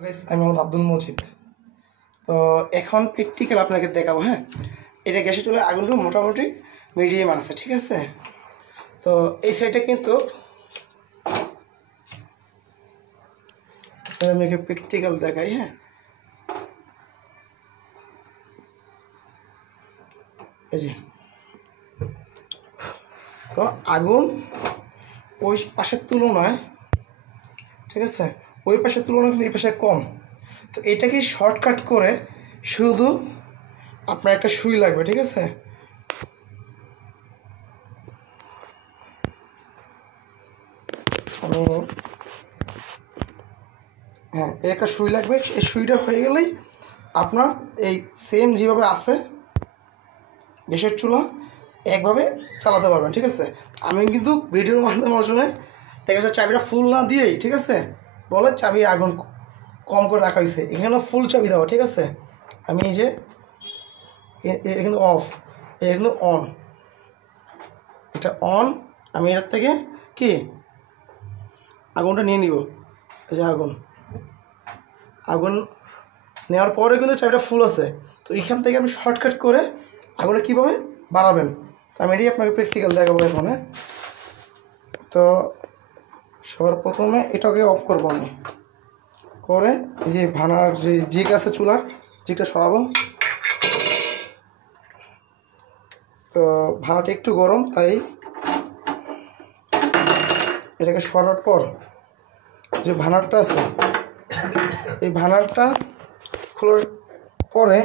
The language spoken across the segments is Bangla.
আমি মোহাম্মদ আব্দুল মজিদ। তো এখন প্র্যাকটিক্যাল আপনাকে দেখাবো। হ্যাঁ, এটা গ্যাসের চুলার আগুনটা মোটামুটি মিডিয়াম আছে, ঠিক আছে। তো এই সাইডে কিন্তু আমি প্র্যাকটিক্যাল দেখাই। হ্যাঁ, এই যে তো আগুন ওই পাশের তুলনায়, ঠিক আছে, ওই পাশের তুলনায় কিন্তু এই পাশে কম। তো এটাকে শর্টকাট করে শুধু আপনার একটা সুই লাগবে, ঠিক আছে। আমি হ্যাঁ, এই একটা সুই লাগবে। এই সুইটা হয়ে গেলেই আপনার এই সেম যেভাবে আছে গ্যাসের চুলা একভাবে চালাতে পারবেন, ঠিক আছে। আমি কিন্তু ভিডিওর মাধ্যমে দেখা যাচ্ছে চাবিটা ফুল না দিয়েই, ঠিক আছে, বলে চাবি আগুন কম করে রাখা হয়েছে, এখানে ফুল চাবি দেওয়া, ঠিক আছে। আমি এই যে এখানে অফ, এটা কিন্তু অন, এটা অন। আমি এটার থেকে কি আগুনটা নিয়ে নিব। এই যে আগুন নেওয়ার পরে কিন্তু চাবিটা ফুল আছে। তো এখান থেকে আপনি শর্টকাট করে আগুনটা কীভাবে বাড়াবেন আমি এটাই আপনাকে প্র্যাকটিক্যাল দেখাবো এখন। হ্যাঁ, তো সবার প্রথমে এটাকে অফ করবো আমি, করে এই যে ভানার যে জিগ আছে চুলার জিগটা সরাবো। তো ভানাটা একটু গরম, তাই এটাকে সরার পর যে ভানারটা আছে এই ভানারটা খোলার পরে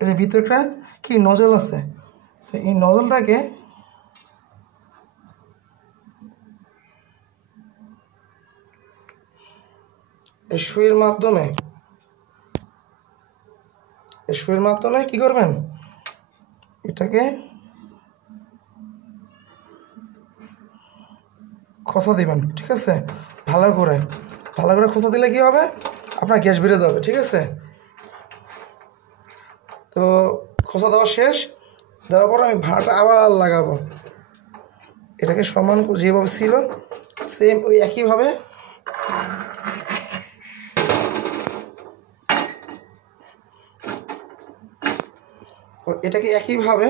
এই যে ভিতরটা কি নজল আছে, তো এই নজলটাকে এই সুইয়ের মাধ্যমে কি করবেন, এটাকে খোসা দিবেন, ঠিক আছে। ভালো করে খোসা দিলে কি হবে, আপনার গ্যাস বেরিয়ে যাবে, ঠিক আছে। তো খোসা দেওয়া শেষ, দেওয়ার পর আমি ভাড়াটা আবার লাগাবো। এটাকে সমান যেভাবে ছিল সেম ওই একইভাবে এটাকে একইভাবে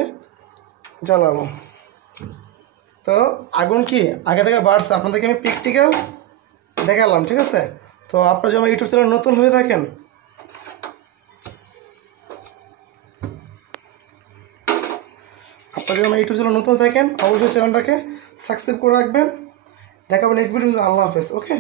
জ্বালাবো। তো আগুন কি আগে থেকে বাড়ছে, আপনাদেরকে আমি প্র্যাকটিক্যাল দেখালাম, ঠিক আছে। তো আপনারা যদি আমার ইউটিউব চ্যানেল নতুন হয়ে থাকেন, অবশ্যই চ্যানেলটাকে সাবস্ক্রাইব করে রাখবেন। দেখাবো নেক্সট ভিডিও। আল্লাহ হাফেজ। ওকে।